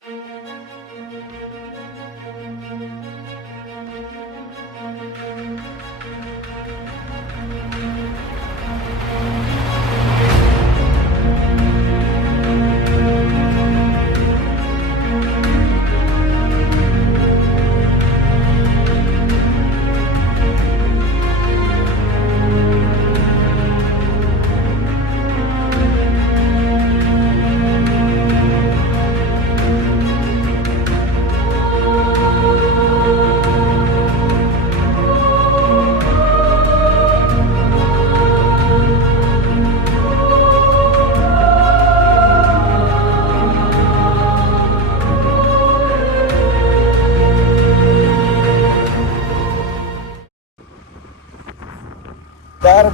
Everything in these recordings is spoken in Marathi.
तर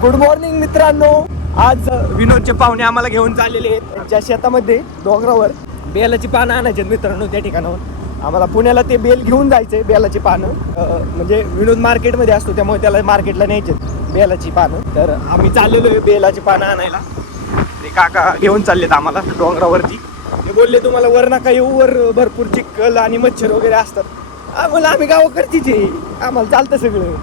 गुड मॉर्निंग मित्रांनो. आज विनोदचे पाहुणे आम्हाला घेऊन चाललेले आहेत त्यांच्या शेतामध्ये डोंगरावर बेलाची पानं आणायचे मित्रांनो. त्या ठिकाणावर आम्हाला पुण्याला ते बेल घेऊन जायचंय. बेलाची पानं म्हणजे विनोद मार्केटमध्ये असतो त्यामुळे त्याला मार्केटला न्यायचे बेलाची पानं. तर आम्ही चाललेलो आहे बेलाची पानं आणायला. ते काका घेऊन चाललेत आम्हाला डोंगरावरती. ते बोलले तुम्हाला वर नका येऊ, वर भरपूर चिखल आणि मच्छर वगैरे असतात. आम्हाला आम्ही गावाकडचीच आहे, आम्हाला चालतं सगळं.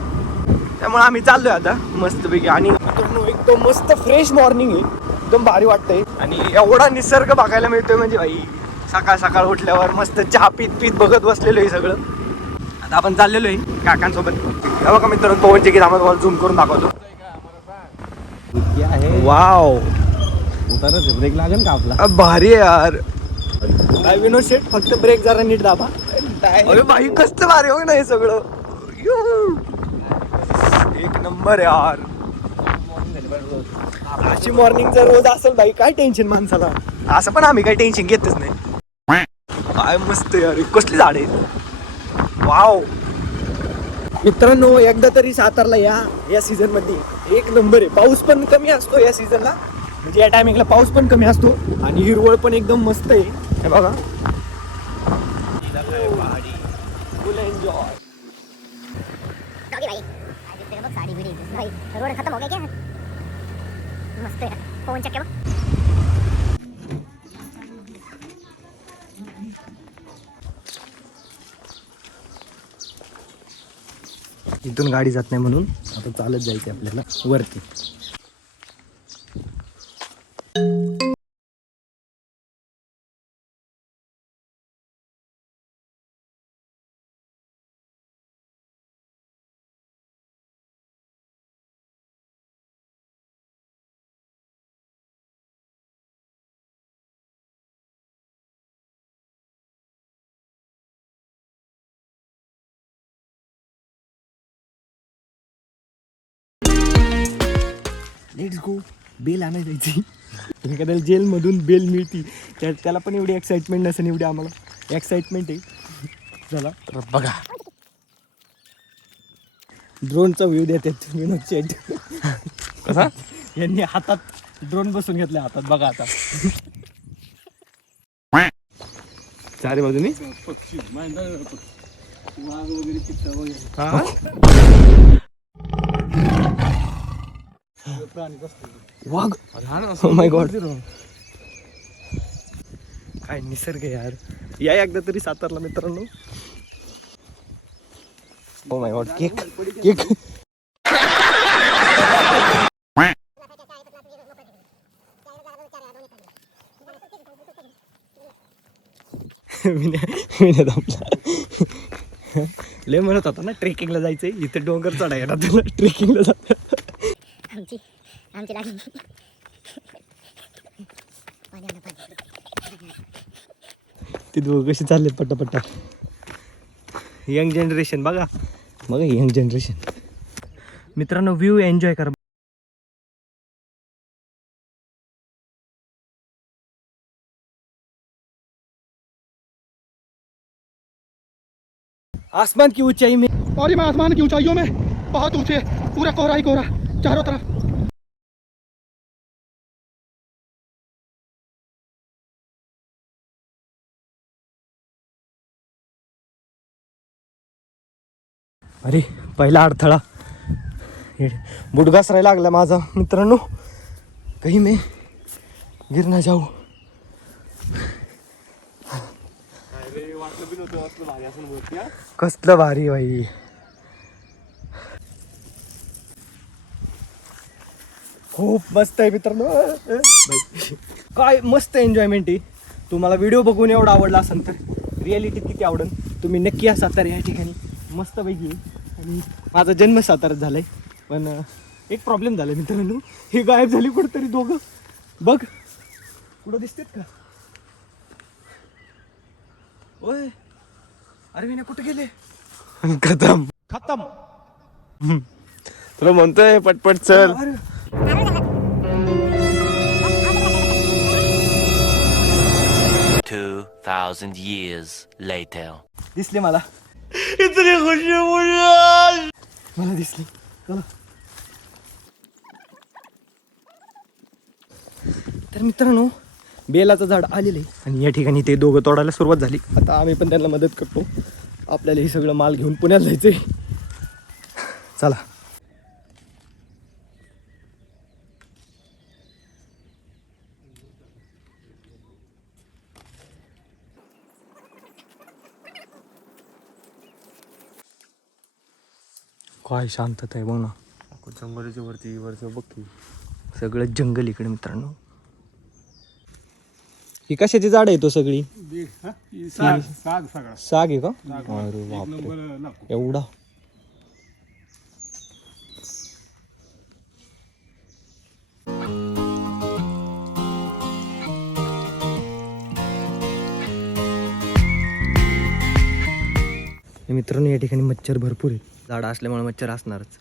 त्यामुळे आम्ही चाललोय आता मस्तपैकी. आणि मित्रांनो एकदम मस्त फ्रेश मॉर्निंग आहे, एकदम भारी वाटतंय. आणि एवढा निसर्ग बघायला मिळतोय म्हणजे भाई. सकाळ सकाळ उठल्यावर मस्त चहा पीत बघत बसलेलो आहे सगळं. आता आपण चाललेलो आहे काकांसोबत. बघा मित्रांनो पवनचे गीत आम्हाला तुम्हाला झूम करून दाखवतो. वाव, ब्रेक लागेल का आपला? भारी आहे यार. काय विनोद शेट, फक्त ब्रेक जरा नीट दाबा. अरे भाई कसं भारी हो ना हे सगळं. एक नंबर यार. अशी मॉर्निंग जर रोज असेल भाई काय टेन्शन माणसाला. असं पण आम्ही काही टेन्शन घेतच नाही. काय मस्त यार, कसली झाड आहेत. वाव मित्रांनो, एकदा तरी सातारला या सीझन मध्ये एक नंबर आहे. पाऊस पण कमी असतो या सीझनला, म्हणजे या टायमिंगला पाऊस पण कमी असतो आणि हिरवळ पण एकदम मस्त आहे. हे बघा, फुल एन्जॉय. साड़ी भी भाई रोड खत्म हो गया क्या? मस्त है फोन चेक करो. इथून गाडी जात नाही म्हणून आता चालत जायचं आपल्याला वरती. Let's go. बेल आणायला जायची. एखाद्याला जेलमधून बेल मिळती त्याला पण एवढी एक्साइटमेंट नसेल एवढी आम्हाला एक्साइटमेंट आहे. चला तर बघा, ड्रोनचा व्ह्यू देतात विनोद शेट. कसा यांनी हातात ड्रोन बसून घेतला हातात. बघा आता चारी बाजूनी पक्षी वाघ वगैरे चित्ता वगैरे. वाघ, ओ माय गॉड, काय निसर्ग यार. या एकदा तरी सातारला मित्रांनो. Oh my God, cake cake. Vinay आपला लय म्हणत होता ना ट्रेकिंगला जायचंय. इथं डोंगर चढायला तुला ट्रेकिंगला जात. आमची लागली ते दोघं कशी चालले पट्टापट्टा. यंग जनरेशन बघा बघा, यंग जनरेशन. मित्रांनो व्ह्यू एन्जॉय करा. आसमान की ऊंचाई में, और ये मैं आसमान की ऊंचाइयों में बहुत ऊंचे, पूरा कोहरा ही कोहरा चारों तरफ. अरे पहिला अडथळा बुट घसरायला लागला माझा मित्रांनो. कहीं मैं गिर ना जाऊ. कसलं भारी भाई. खूप मस्त आहे मित्रांनो. काय मस्त एन्जॉयमेंट आहे. तुम्हाला व्हिडिओ बघून एवढा आवडला असेल तर रिअलिटी किती आवडेल. तुम्ही नक्की या सातारा या ठिकाणी मस्तपैकी. आणि माझा जन्म साताऱ्यात झालाय. पण एक प्रॉब्लेम झाला मित्रांनो. हे गायब झाली कुठेतरी दोघं. बघ कुठं दिसतेत का? ओय अरे विना कुठे गेले? खतम खतम. तुला म्हणतोय पटपट चल. अरे 2,000 years later. दिसले मला. मला दिसले. चला. तर मित्रांनो बेलाचं झाड आलेलं आहे आणि या ठिकाणी ते दोघं तोडायला सुरुवात झाली. आता आम्ही पण त्यांना मदत करतो. आपल्याला हे सगळं माल घेऊन पुण्याला जायचंय. चला. काय शांतता आहे बघ ना. जंगलाच्या वरती बघ की. सगळं जंगल इकडे मित्रांनो. ही कशाची झाड आहे तो सगळी? साग आहे का? अरे बापरे एवढा. मित्रांनो या ठिकाणी मच्छर भरपूर आहे. झाडं असल्यामुळे मच्छर असणारच.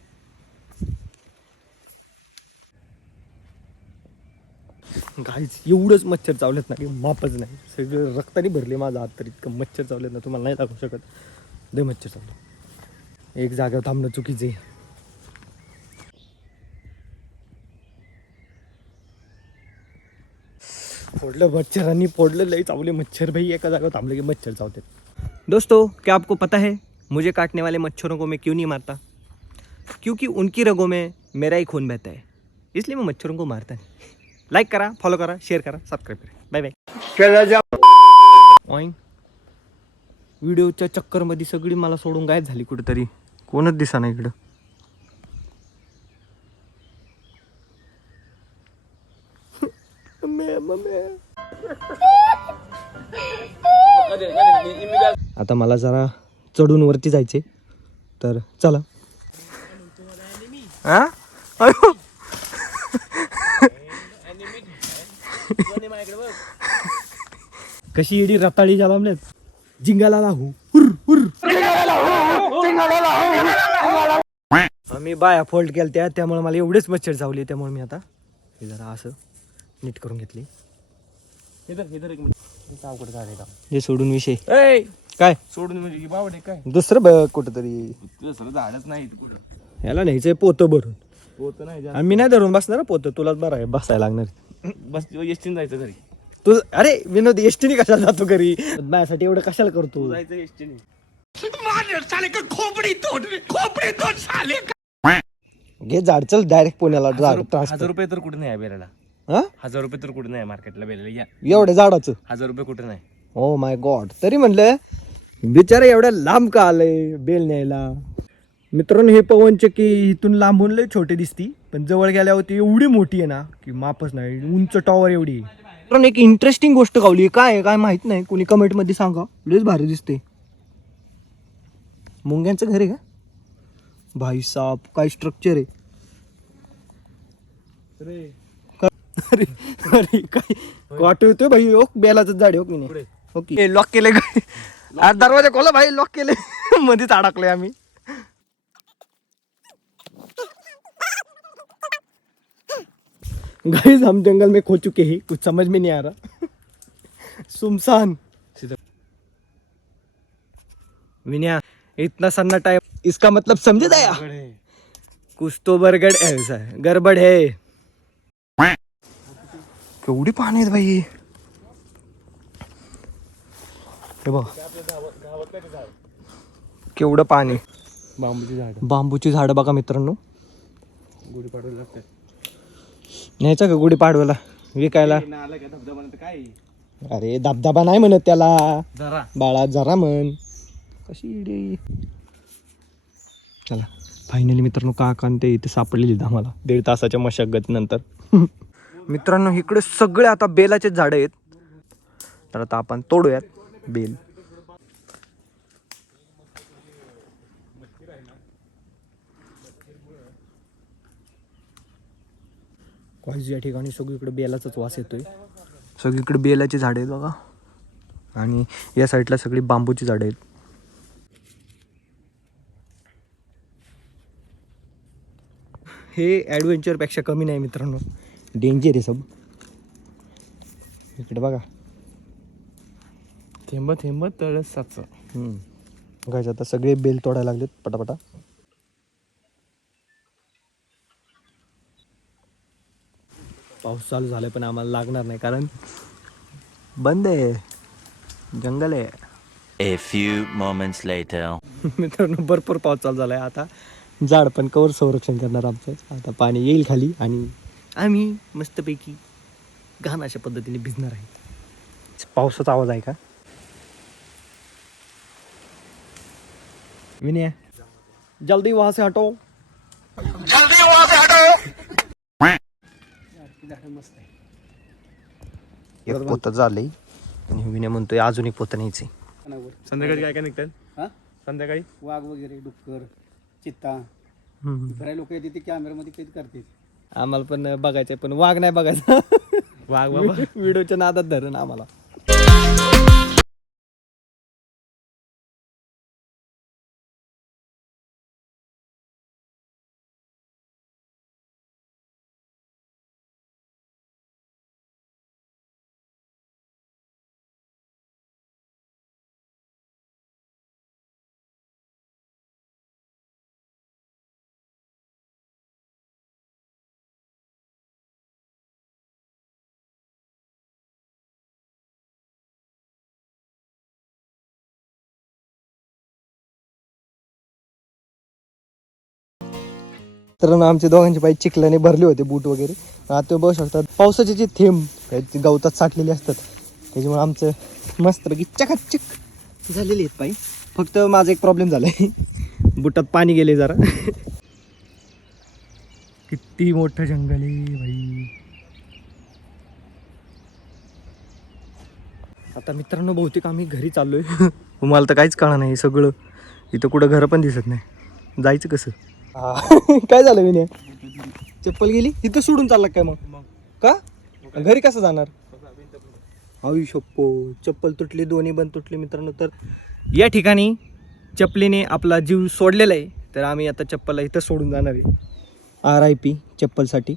गाईच एवढंच मच्छर चावलेत ना की मापच नाही. सगळं रक्ताने भरले माझा हात. तर इतकं मच्छर चावलेत ना तुम्हाला नाही दाखवू शकत. लय मच्छर चावलं. एक जागेवर थांबणं चुकीचं आहे. फोडलं मच्छरांनी फोडलं. लई चावले मच्छर भाई. एका जागेवर थांबले की मच्छर चावते. दोस्तों क्या आपको पता है मुझे काटने वाले मच्छरों को मैं क्यों नहीं मारता? क्योंकि उनकी रगों में मेरा ही खून बहता है. इसलिए मैं मच्छरों को मारता नहीं. लाईक करा, फॉलो करा, शेअर करा, सबस्क्राईब करा. Bye bye. व्हिडिओच्या चक्करमध्ये सगळी मला सोडून गायब झाली कुठेतरी. कोणच दिसा ना इकडं. आता मला जरा चढून वरती जायचे. तर चला. हा कशी एडी रताळी जामल्यात. जिंगाला लाहू हुर हुर. मी बाया फोल्ड केल्या त्यामुळे मला एवढेच मच्छर चावले. त्यामुळे मी आता हे जरा असं नीट करून घेतली. हे सोडून विषय काय सोडून म्हणजे बावडे काय दुसरं बघ कुठंतरी. दुसरं झाडच नाही कुठं. ह्याला न्यायचंय पोतं भरून. होत नाही आम्ही नाही धरून बसणार पोतं. तुलाच बरं आहे बसायला लागणार. बस एसटीन जायचं घरी. तू अरे विनोद एसटीने कशाला जातो घरी? माझ्यासाठी एवढं कशाला करतो? जायचं एसटीने. घे झाड चल डायरेक्ट पुण्याला. 1000 रुपये तर कुठे नाही बेलाला. हा 1000 रुपये तर कुठे नाही मार्केटला बेलाला. या एवढ्या झाडाचं 1000 रुपये कुठे नाही. Oh my God. तरी म्हणलं बिचारा एवढ्या लांब का आलंय बेल न्यायला. मित्रांनो हे पवनचक्की इथून लांबून लय छोटी दिसती पण जवळ गेल्यावरती एवढी मोठी आहे ना की मापच नाही. उंच टॉवर एवढी. मित्रांनो एक इंटरेस्टिंग गोष्ट गावली. काय आहे काय माहित नाही. कोणी कमेंट मध्ये सांगा. लयच भारी दिसते. मुंग्यांचं घर आहे का भाई साहब? काय स्ट्रक्चर आहे. अरे अरे काय वाट होतोय भाई. ओक बेलाचं झाड आहे. मी ओके लॉक केले काय? आज दरवाजा खोला भाई. लॉक केले. मध्येच अडकले आम्ही. गाइस हम जंगल में खो चुके हैं. कुछ समझ में नहीं आ रहा. सुमसान. विनया इतना सन्नाटा है इसका मतलब समझे दया. कुछ तो बरगड ऐसा है गडबड है. केवढी पाणी आहेत भाई. हे बघ केवढं पाणी. बांबूची झाड. बांबूची झाडं बघा मित्रांनो. गुढीपाडव्याला लागतात. न्यायचं का गुढी पाडवायला विकायला? धबधबा काय अरे धबधबा नाही म्हणत त्याला, जरा बाळा जरा म्हण. कशी इडी. चला फायनली मित्रांनो काका आणि ते इथे सापडलेली आम्हाला 1.5 तासाच्या मशागतीनंतर. मित्रांनो इकडे सगळे आता बेलाचे झाडं आहेत, तर आता आपण तोडूयात बेल. या ठिकाणी सगळीकडे बेलाचाच वास येतोय. सगळीकडे बेलाची झाडं आहेत बघा, आणि या साईडला सगळी बांबूची झाडं आहेत. हे ॲडव्हेंचरपेक्षा कमी नाही मित्रांनो, डेंजर आहे सब. इकडे बघा, थेंब थेंब तळसाच. बघायचं आता सगळे बेल तोडायला लागलेत पटापटा. पाऊस चालू झालाय पण आम्हाला लागणार नाही, कारण बंद आहे, जंगल आहे. A few moments later. मित्रांनो भरपूर पाऊस चालू झालाय. आता झाड पण कवर संरक्षण करणार आमचं. आता पाणी येईल खाली आणि आम्ही मस्तपैकी घाण अशा पद्धतीने भिजणार आहे. पावसाचा आवाज आहे का विनय? जल्दी वहां से हटो. एक पोत झालंय आणि विनय म्हणतोय अजून एक पोत न्यायचंय. संध्याकाळी काय काय निघतात? हा? संध्याकाळी वाघ वगैरे, डुक्कर, चित्ता, फिरायला लोक येते ते कॅमेऱ्यामध्ये कैद करते. आम्हाला पण बघायचंय, पण वाघ नाही बघायचा. वाघ बाबा. व्हिडिओच्या नादात धरण आम्हाला. तर आमच्या दोघांचे पाय चिखलाने भरले होते, बूट वगैरे. आता तुम्ही बघू शकता पावसाचे जे थेंब ते गवतात साठलेले असतात, त्याच्यामुळे आमचं मस्तपैकी चकाचक झालेले आहेत पाय. फक्त माझा एक प्रॉब्लेम झालाय, बुटात पाणी गेले जरा. किती मोठं जंगल आहे भाई. आता मित्रांनो बहुतेक आम्ही घरी चाललोय. मला तर काहीच कळणार नाही सगळं. इथं कुठं घर पण दिसत नाही, जायचं कसं? काय झालं विनय? चप्पल गेली इथं सोडून चालला काय मग? का घरी कसं जाणार? आयुष्यप्पो चप्पल तुटली, दोन्ही बंद तुटली मित्रांनो. तर या ठिकाणी चप्पलीने आपला जीव सोडलेला आहे, तर आम्ही आता चप्पलला इथं सोडून जाणार आहे. RIP चप्पलसाठी.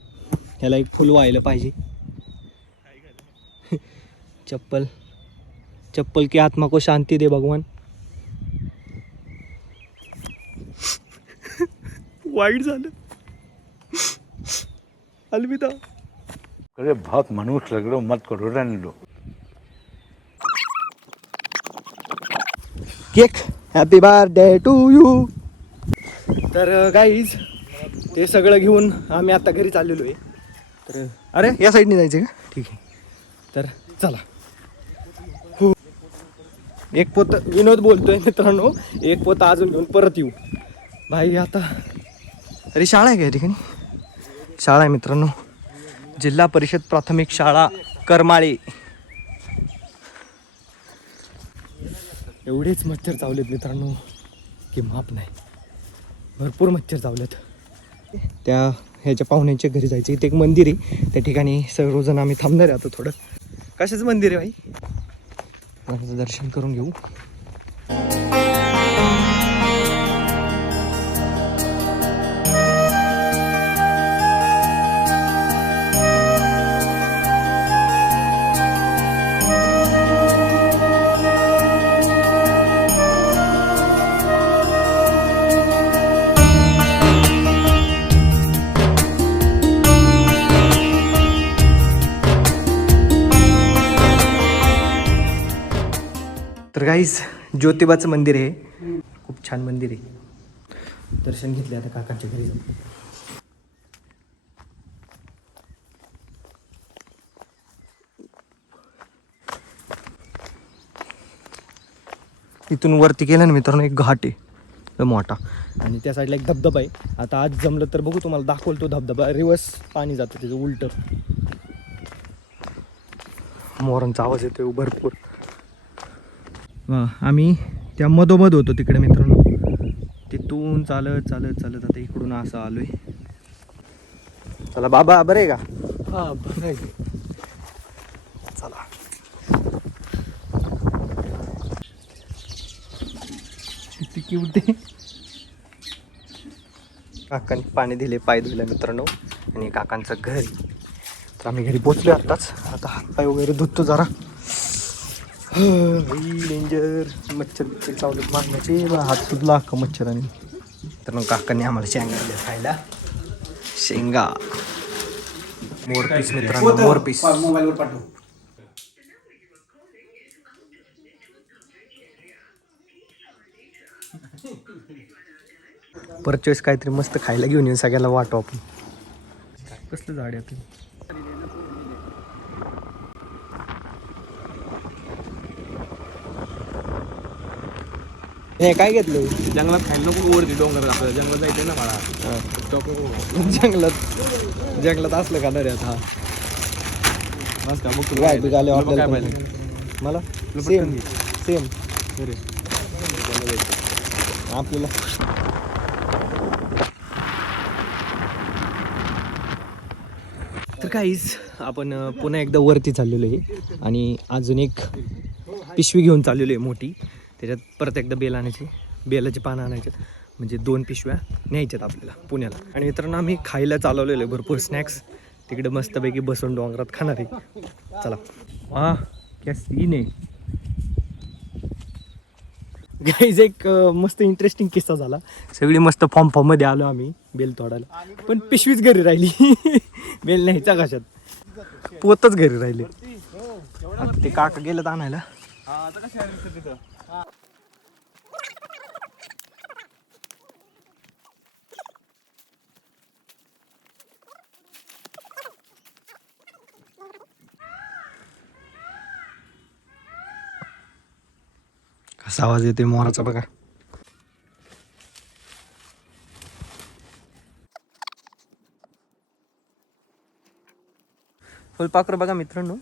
ह्याला एक फुल व्हायला पाहिजे. चप्पल की आत्मा को शांती दे भगवान. वाईट झालं, अलविदा. अरे बहुत मनुष्य लग रहे हो, मत करो, रहने दो. Cake happy birthday to you. तर गाईज ते सगळं घेऊन आम्ही आता घरी चाललेलो आहे. तर अरे या साईडने जायचं का? ठीक आहे, तर चला. हो, एक पोत विनोद बोलतोय मित्रांनो, एक पोत अजून घेऊन परत येऊ भाई. आता अरे शाळा आहे का या ठिकाणी? शाळा आहे मित्रांनो, जिल्हा परिषद प्राथमिक शाळा करमाळे. एवढेच मच्छर चावलेत मित्रांनो की माप नाही, भरपूर मच्छर चावलेत. त्या ह्याच्या पाहुण्यांच्या घरी जायचं. इथे एक मंदिर आहे, त्या ठिकाणी सर्वजण आम्ही थांबणार आहे आता थोडं. कशाचं मंदिर आहे भाई? दर्शन करून घेऊ. तर गाईज ज्योतिबाचं मंदिर आहे, खूप छान मंदिर आहे. दर्शन घेतले, आता काकांच्या घरी जाऊ. इथून वरती गेलं ना मित्रांनो एक घाट आहे एकदम मोठा आणि त्या साईडला एक धबधबा आहे. आता आज जमलं तर बघू तुम्हाला दाखवलं तो धबधबा. रिवर्स पाणी जातं त्याचं उलटं. मोरांचा आवाज येतोय भरपूर. आम्ही त्या मधोमध होतो तिकडे मित्रांनो. तिथून चालत चालत चालत आता इकडून असं आलोय. चला बाबा बरं आहे का? हा बरं आहे. चला किती उडते. काकांनी पाणी दिले, पाय धुले मित्रांनो. आणि काकांचं घर आहे. तर आम्ही घरी पोचलो आत्ताच. आता हातपाय वगैरे धुतो जरा. डेंजर मच्छर चावले मारण्याचे. हात सुद्धा का मच्छराने. तर मग काकांनी आम्हाला शेंगा दिल्या खायला. शेंगा मोरपीस मित्रांनो, मोरपीस. मोबाईलवर पाठव. परत वेळेस काहीतरी मस्त खायला घेऊन येऊन सगळ्याला वाटू आपण. कसलं झाड आहे आपलं. हे काय घेतलं जंगलात खायला नको वरती डोंगर आपल्याला जंगलात जायचं ना मला. जंगलात असलं का नरे आता. बस का बघ काय पिकाले काय आपल्याला पाहिजे. मला तुला सेम पटकन सेम अरे आपल्याला. तर काहीच आपण पुन्हा एकदा वरती चाललेलो आहे आणि अजून एक पिशवी घेऊन चाललेलो आहे मोठी. त्याच्यात परत एकदा बेल आणायची, बेलाची पानं आणायची. म्हणजे 2 पिशव्या न्यायच्यात आपल्याला पुण्याला. आणि मित्रांनो आम्ही खायला चालवलेलो आहे भरपूर स्नॅक्स. तिकडे मस्तपैकी बसून डोंगरात खाणार आहे. चला. वा क्या सीन आहे गाईज. एक मस्त इंटरेस्टिंग किस्सा झाला. सगळी मस्त फॉर्ममध्ये आलो आम्ही बेल तोडायला, पण पिशवीच घरी राहिली. बेल न्यायचा कशात, पोतच घरी राहिले. आता ते काका गेलं आणायला. कसा आवाज येतोय मोराचा बघा. फुलपाखरू बघा मित्रांनो.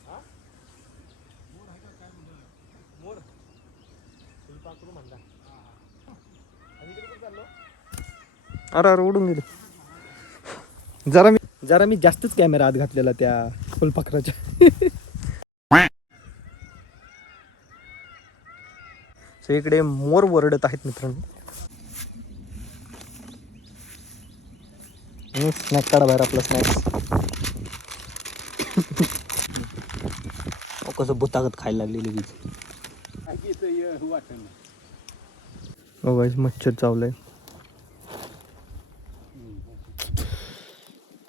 अरे अरे उडून गेले. जरा मी जास्तच कॅमेरा आत घातलेला त्या फुलपाखराच्या. सो इकडे मोर वरडत आहेत मित्रांनो. स्नॅक काढा बाहेर आपला स्नॅक्स. कसं बुतागत खायला लागलेली वीज. हो गाईस मच्छर चावलंय.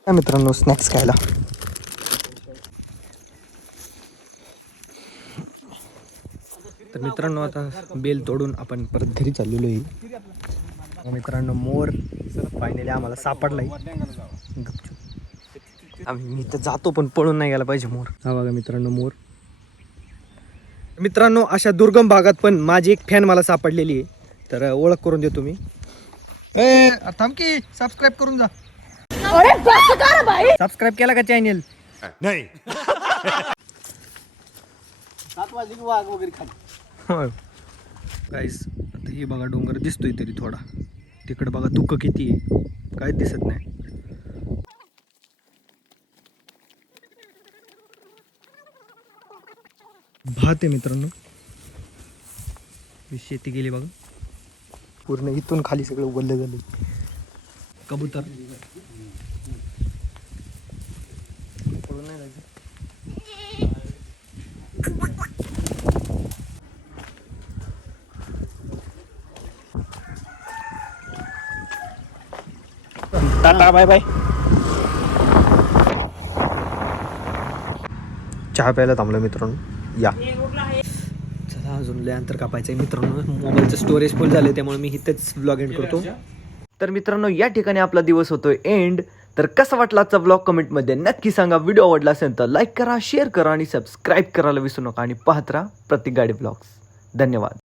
मित्रांनो स्नॅक्स खायला. तर मित्रांनो आता बेल तोडून आपण परत घरी चाललेलो आहे. मित्रांनो मोर फायनली आम्हाला सापडलाय. आम्ही इथं जातो पण पळून नाही गेला पाहिजे मोर. हा बघा मित्रांनो मोर. मित्रांनो अशा दुर्गम भागात पण माझी एक फॅन मला सापडलेली आहे. तर ओळख करून देतो मी. थांब की सबस्क्राईब करून जा. सबस्क्राईब केला का चॅनल? नाही. 7 वाजले की वाघ वगैरे खाली. गाईस आता हे बघा डोंगर दिसतोय तरी थोडा. तिकडे बघा धुकं किती आहे, काय दिसत नाही. भात आहे मित्रांनो. शेती गेली बघा पूर्ण. इथून खाली सगळं उगवलं झालं. कबूतर पळून नाही जायचं. टाटा बाय बाय. चहा प्यायला थांबलो मित्रांनो. या चला अजून लय अंतर कापायचं आहे मित्रांनो. मोबाईलचं स्टोरेज फुल झालं त्यामुळे मी इथेच व्लॉग एंड करतो. तर मित्रांनो या ठिकाणी आपला दिवस होतोय एंड. तर कसा वाटला आजचा व्लॉग कमेंटमध्ये नक्की सांगा. व्हिडिओ आवडला असेल तर लाईक करा, शेअर करा आणि सबस्क्राईब करायला विसरू नका. आणि पाहत राहा प्रत्येक गाडी व्लॉग्स. धन्यवाद.